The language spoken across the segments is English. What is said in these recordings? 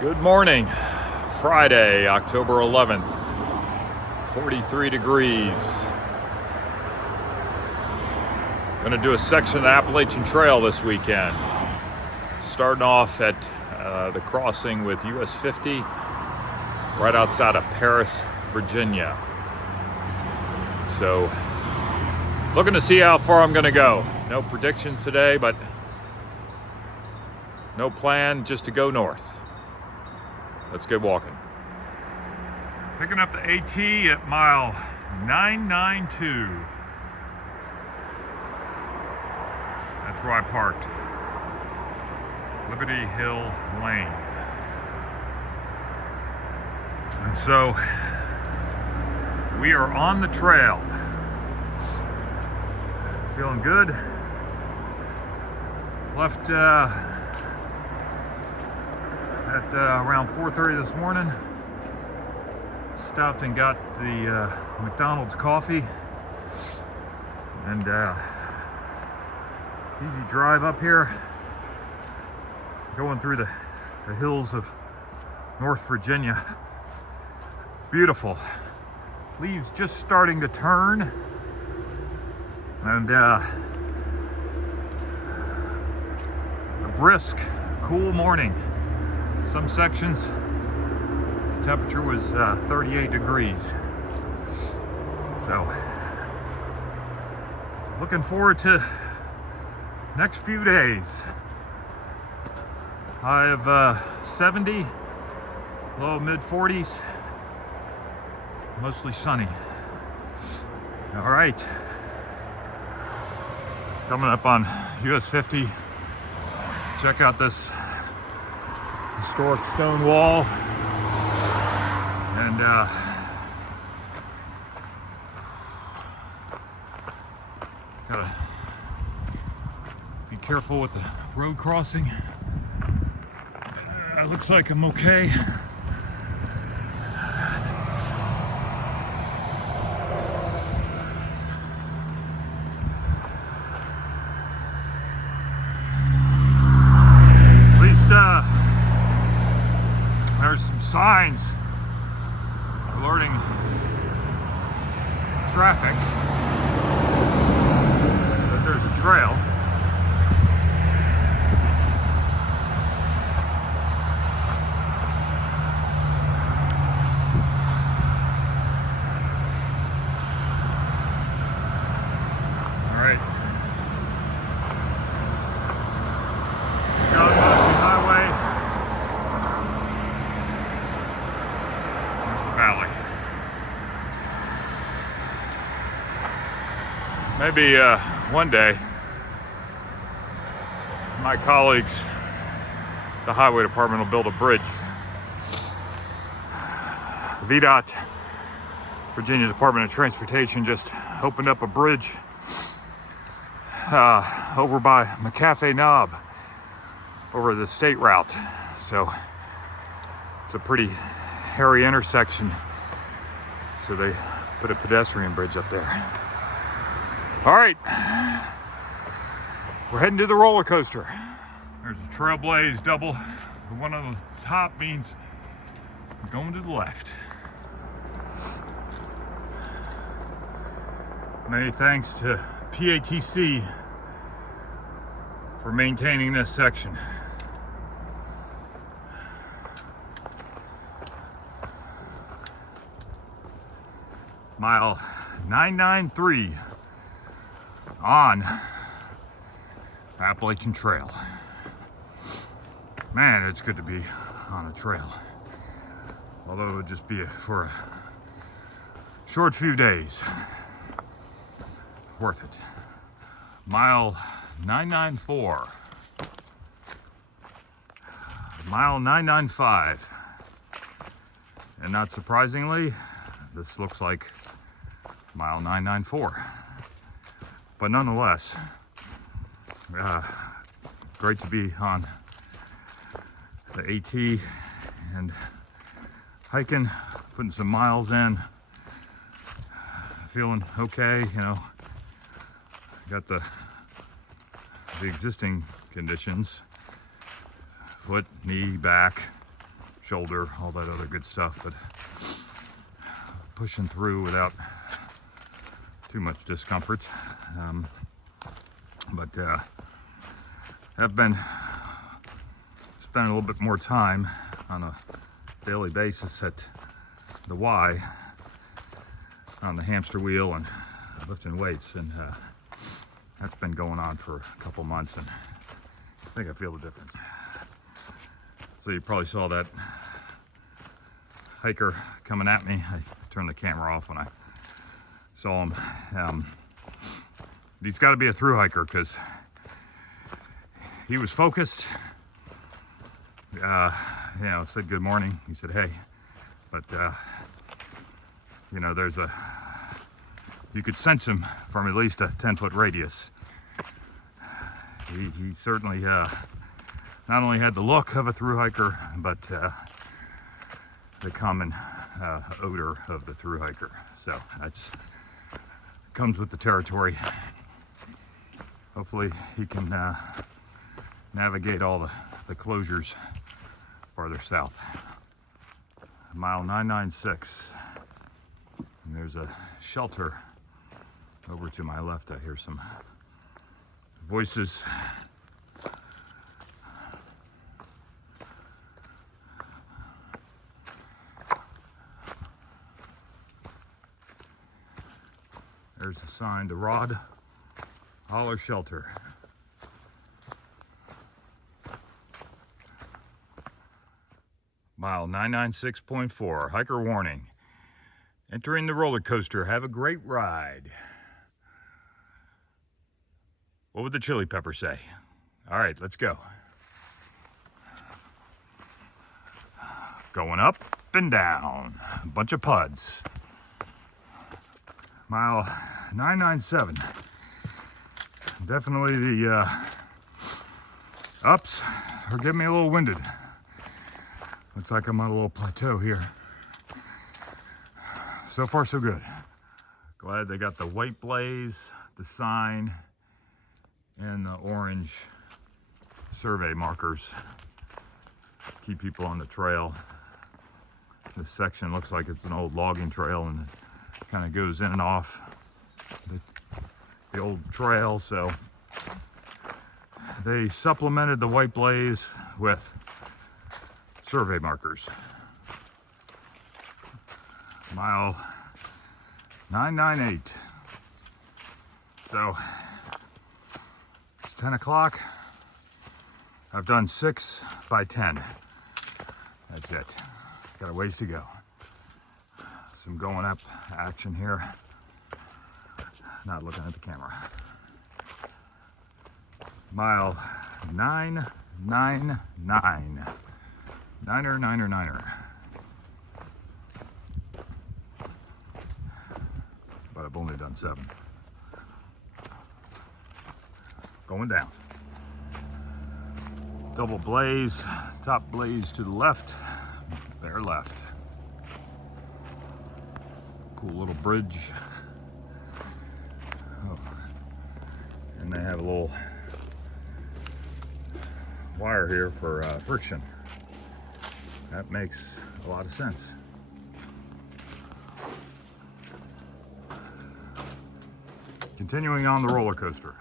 Good morning, Friday, October 11th, 43 degrees. Gonna do a section of the Appalachian Trail this weekend. Starting off at the crossing with US 50, right outside of Paris, Virginia. So, looking to see how far I'm gonna go. No predictions today, but no plan, just to go north. Let's get walking. Picking up the AT at mile 992. That's where I parked. Liberty Hill Lane. And so, we are on the trail. Feeling good. Left at around 4:30 this morning. Stopped and got the McDonald's coffee. And easy drive up here. Going through the hills of North Virginia. Beautiful. Leaves just starting to turn. And a brisk, cool morning. Some sections, the temperature was 38 degrees. So, looking forward to next few days. High of 70, low mid 40s, mostly sunny. All right. Coming up on US 50, check out this historic stone wall, and gotta be careful with the road crossing. Looks like I'm okay. There's some signs alerting traffic that there's a trail. All right. Maybe one day, my colleagues, the highway department, will build a bridge. VDOT, Virginia Department of Transportation, just opened up a bridge over by McCafe Knob, over the state route. So it's a pretty hairy intersection. So they put a pedestrian bridge up there. All right, we're heading to the roller coaster. There's a Trailblaze double. The one on the top means we're going to the left. Many thanks to PATC for maintaining this section. Mile 993. On Appalachian Trail. Man, it's good to be on a trail. Although it would just be for a short few days. Worth it. Mile 994. Mile 995. And not surprisingly, this looks like mile 994. But nonetheless, great to be on the AT and hiking, putting some miles in, feeling okay, you know. Got the existing conditions, foot, knee, back, shoulder, all that other good stuff, but pushing through without too much discomfort. I've been spending a little bit more time on a daily basis at the Y on the hamster wheel and lifting weights, and that's been going on for a couple months, and I think I feel the difference. So you probably saw that hiker coming at me. I turned the camera off when I saw him. He's got to be a thru hiker because he was focused. Said good morning. He said hey, but you could sense him from at least a 10-foot radius. He certainly not only had the look of a thru hiker, but the common odor of the thru hiker. So that's comes with the territory. Hopefully he can navigate all the closures farther south. Mile 996. And there's a shelter over to my left. I hear some voices. There's a sign to Rod Holler Shelter. Mile 996.4, hiker warning. Entering the roller coaster, have a great ride. What would the Chili Pepper say? All right, let's go. Going up and down, a bunch of puds. Mile 997. Definitely the ups are getting me a little winded. Looks like I'm on a little plateau here. So far, so good. Glad they got the white blaze, the sign, and the orange survey markers to keep people on the trail. This section looks like it's an old logging trail, and it kind of goes in and off the old trail, so they supplemented the white blaze with survey markers. Mile 998. So it's 10 o'clock. I've done 6 by 10. That's it. Got a ways to go. Some going up action here. Not looking at the camera. Mile 999. Niner. But I've only done 7. Going down. Double blaze, top blaze to the left, there left. Cool little bridge. Oh. And they have a little wire here for friction. That makes a lot of sense. Continuing on the roller coaster.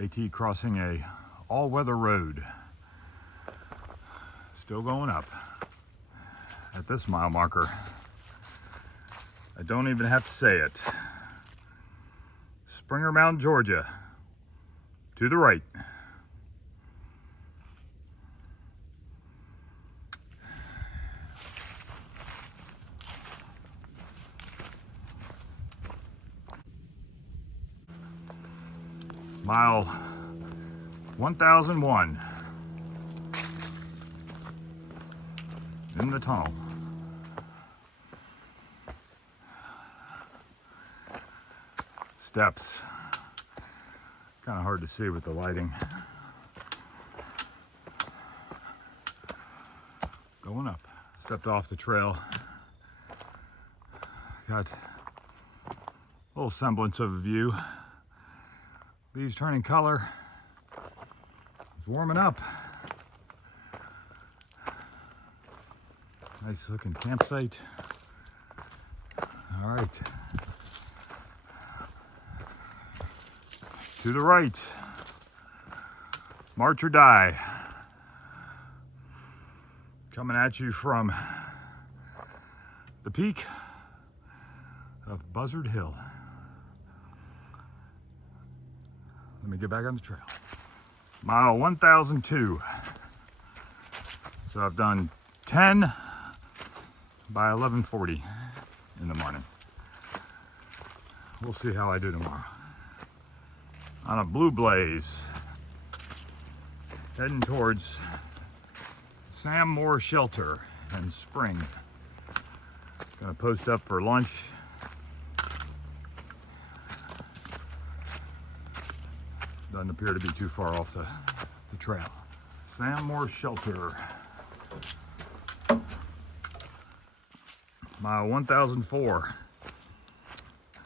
AT crossing a all-weather road. Still going up. At this mile marker, I don't even have to say it. Springer Mountain, Georgia. To the right. Mile 1001. In the tunnel. Steps. Kind of hard to see with the lighting. Going up. Stepped off the trail got a little semblance of a view. Leaves turning color. It's warming up. Nice looking campsite. All right. To the right. March or die. Coming at you from the peak of Buzzard Hill. Let me get back on the trail. Mile 1002. So I've done 10 by 11:40 in the morning. We'll see how I do tomorrow. On a blue blaze, heading towards Sam Moore Shelter in Spring. Gonna post up for lunch. Doesn't appear to be too far off the trail. Sam Moore Shelter. Mile 1004.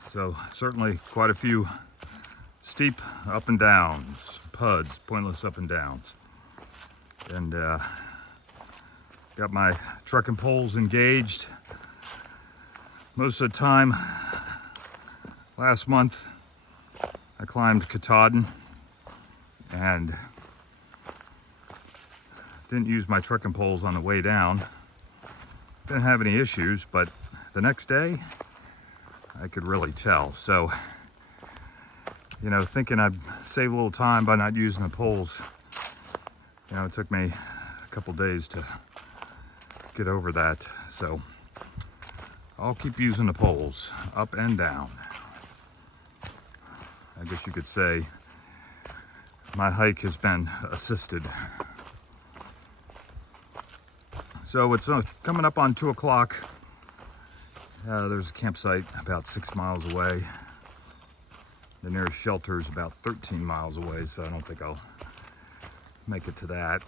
So certainly quite a few steep up and downs, PUDs, pointless up and downs. And got my trekking poles engaged. Most of the time last month I climbed Katahdin and didn't use my trekking poles on the way down. Didn't have any issues, but the next day I could really tell. So, you know, thinking I'd save a little time by not using the poles, you know, it took me a couple days to get over that. So I'll keep using the poles up and down. I guess you could say my hike has been assisted. So it's coming up on 2 o'clock. There's a campsite about 6 miles away. The nearest shelter is about 13 miles away, so I don't think I'll make it to that.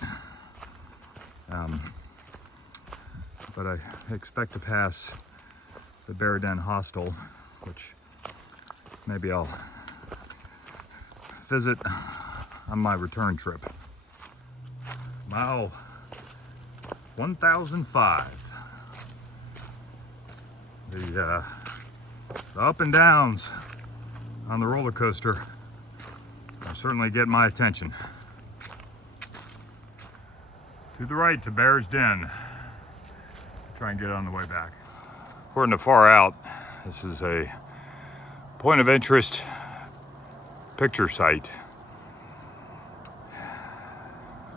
But I expect to pass the Bear Den Hostel, which maybe I'll visit on my return trip. Mile 1005. The up and downs on the roller coaster are certainly getting my attention. To the right to Bear's Den. Try and get on the way back. According to Far Out, this is a point of interest picture site.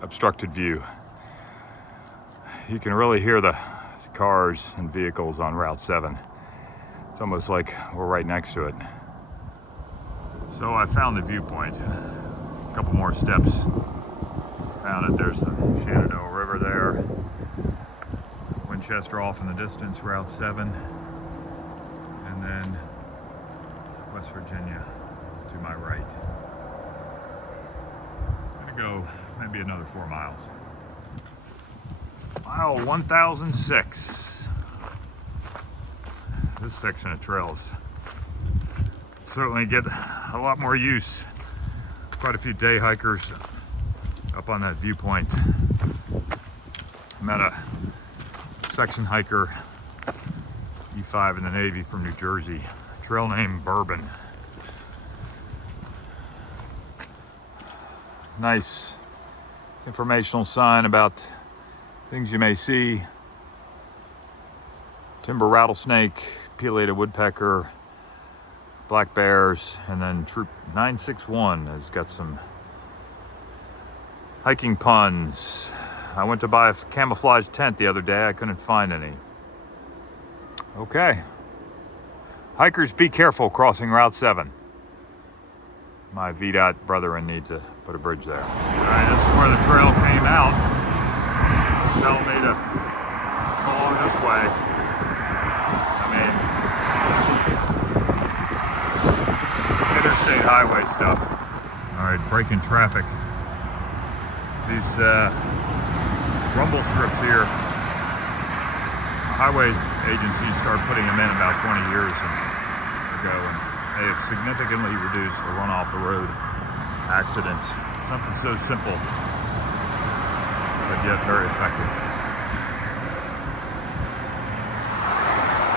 Obstructed view. You can really hear the cars and vehicles on Route 7. It's almost like we're right next to it. So I found the viewpoint. A couple more steps. Found it. There's the Shenandoah River there. Winchester off in the distance, Route 7. And then West Virginia to my right. I'm gonna go maybe another 4 miles. Mile 1006. This section of trails certainly get a lot more use. Quite a few day hikers up on that viewpoint. Met a section hiker, E5 in the Navy from New Jersey. Trail named Bourbon. Nice informational sign about things you may see. Timber rattlesnake, pileated woodpecker, black bears, and then Troop 961 has got some hiking puns. I went to buy a camouflage tent the other day. I couldn't find any. Okay. Hikers, be careful crossing Route 7. My VDOT brethren need to put a bridge there. All right, this is where the trail came out. Telling me to go along this way. I mean, this is interstate highway stuff. All right, braking traffic. These rumble strips here highway agencies started putting them in about 20 years ago, and they have significantly reduced the run off the road accidents. Something so simple, but yet very effective.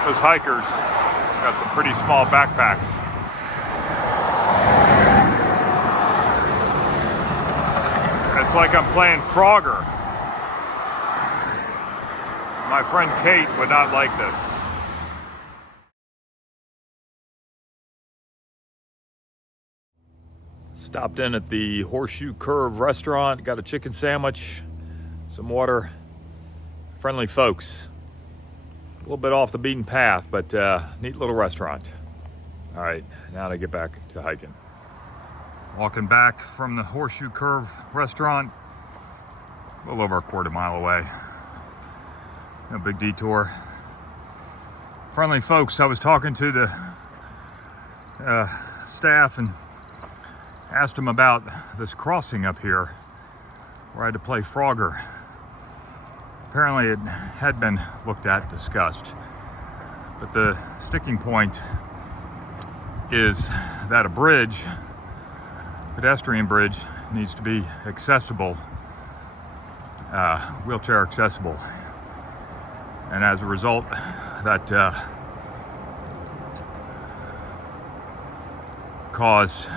Those hikers got some pretty small backpacks. It's like I'm playing Frogger. My friend Kate would not like this. Stopped in at the Horseshoe Curve restaurant, got a chicken sandwich, some water. Friendly folks. A little bit off the beaten path, but neat little restaurant. All right, now to get back to hiking. Walking back from the Horseshoe Curve restaurant, a little over a quarter mile away. No big detour. Friendly folks, I was talking to the staff and asked them about this crossing up here where I had to play Frogger. Apparently it had been looked at, discussed, but the sticking point is that a bridge, pedestrian bridge, needs to be accessible, wheelchair accessible. And as a result, that caused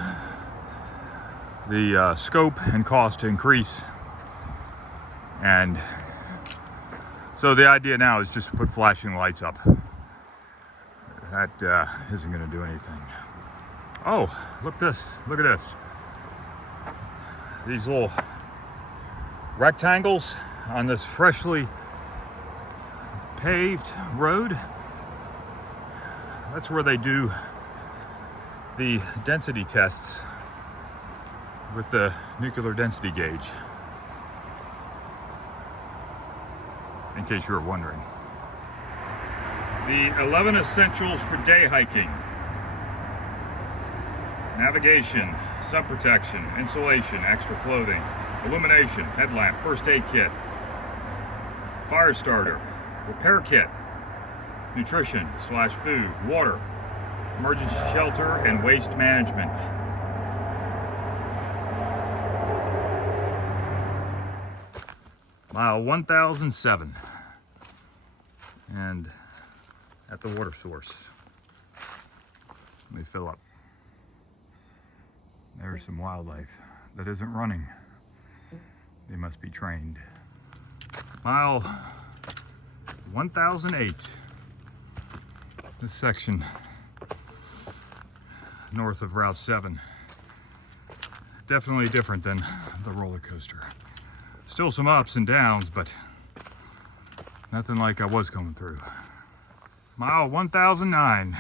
the scope and cost to increase. And so the idea now is just to put flashing lights up. That isn't going to do anything. Oh, look at this. These little rectangles on this freshly paved road. That's where they do the density tests with the nuclear density gauge, in case you were wondering. The 11 essentials for day hiking: navigation, sun protection, insulation, extra clothing, illumination, headlamp, first aid kit, fire starter, repair kit, nutrition / food, water, emergency shelter, and waste management. Mile 1007, and at the water source. Let me fill up. There's some wildlife that isn't running. They must be trained. Mile 1008. This section north of Route 7. Definitely different than the roller coaster. Still some ups and downs, but nothing like I was going through. Mile 1009.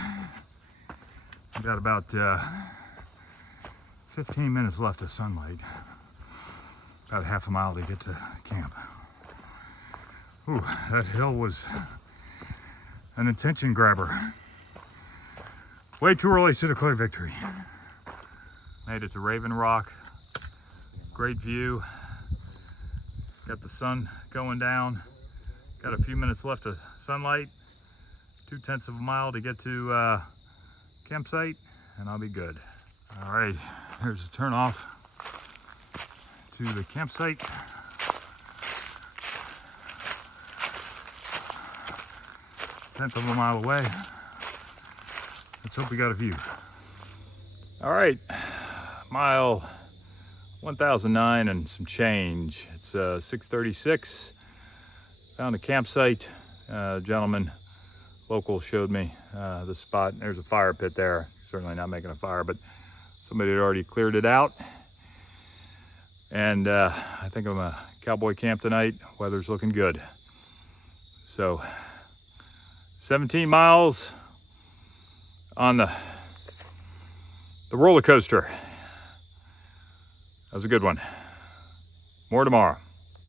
We've got about 15 minutes left of sunlight. About half a mile to get to camp. Ooh, that hill was an attention grabber. Way too early to declare victory. Made it to Raven Rock. Great view. Got the sun going down. Got a few minutes left of sunlight. 0.2 of a mile to get to campsite, and I'll be good. All right, here's a turn off to the campsite. 1/10 of a mile away. Let's hope we got a view. All right, mile 1009 and some change. It's 6:36. Found a campsite. Gentleman, local, showed me the spot. There's a fire pit there. Certainly not making a fire, but somebody had already cleared it out. And I think I'm a cowboy camp tonight. Weather's looking good. So 17 miles on the roller coaster. That was a good one. More tomorrow.